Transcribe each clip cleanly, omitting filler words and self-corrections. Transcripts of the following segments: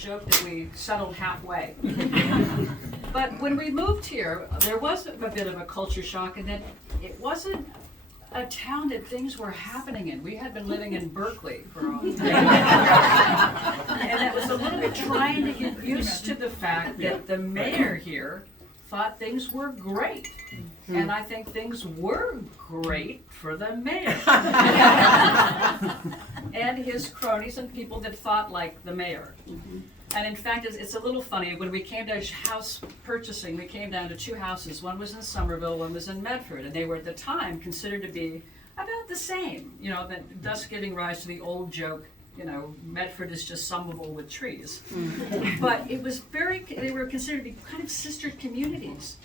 joke that we settled halfway. But when we moved here, there was a bit of a culture shock in that it wasn't a town that things were happening in. We had been living in Berkeley for a while. And it was a little bit trying to get used to the fact that the mayor here thought things were great. And I think things were great for the mayor. And his cronies and people that thought like the mayor. And in fact, it's a little funny, when we came to house purchasing, we came down to two houses. One was in Somerville, one was in Medford, and they were at the time considered to be about the same, you know, thus giving rise to the old joke, you know, Medford is just Somerville with trees. But it was they were considered to be kind of sister communities.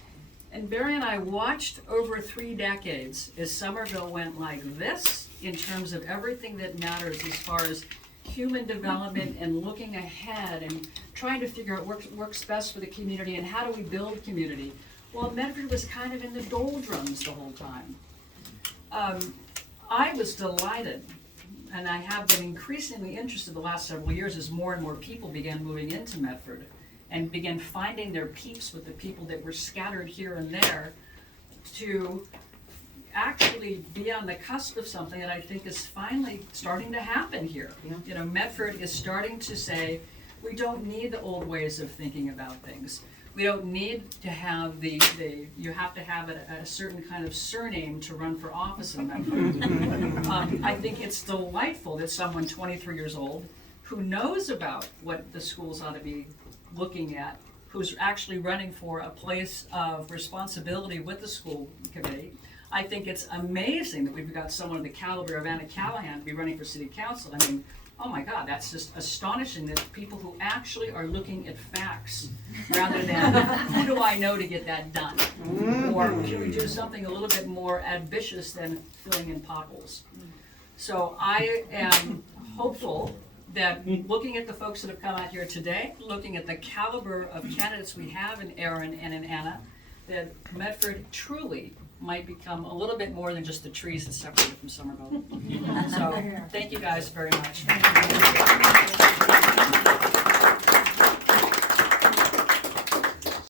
And Barry and I watched over 3 decades as Somerville went like this in terms of everything that matters as far as human development and looking ahead and trying to figure out what works best for the community and how do we build community. Well, Medford was kind of in the doldrums the whole time. I was delighted, and I have been increasingly interested the last several years as more and more people began moving into Medford and began finding their peeps with the people that were scattered here and there to actually be on the cusp of something that I think is finally starting to happen here. Yeah. You know, Medford is starting to say, we don't need the old ways of thinking about things. We don't need to have you have to have a certain kind of surname to run for office in Medford. I think it's delightful that someone 23 years old who knows about what the schools ought to be looking at, who's actually running for a place of responsibility with the school committee. I think it's amazing that we've got someone of the caliber of Anna Callahan to be running for city council. I mean, oh my God, that's just astonishing that people who actually are looking at facts rather than who do I know to get that done? Or can we do something a little bit more ambitious than filling in potholes? So I am hopeful that looking at the folks that have come out here today, looking at the caliber of candidates we have in Aaron and in Anna, that Medford truly might become a little bit more than just the trees that separate it from Somerville. So thank you guys very much.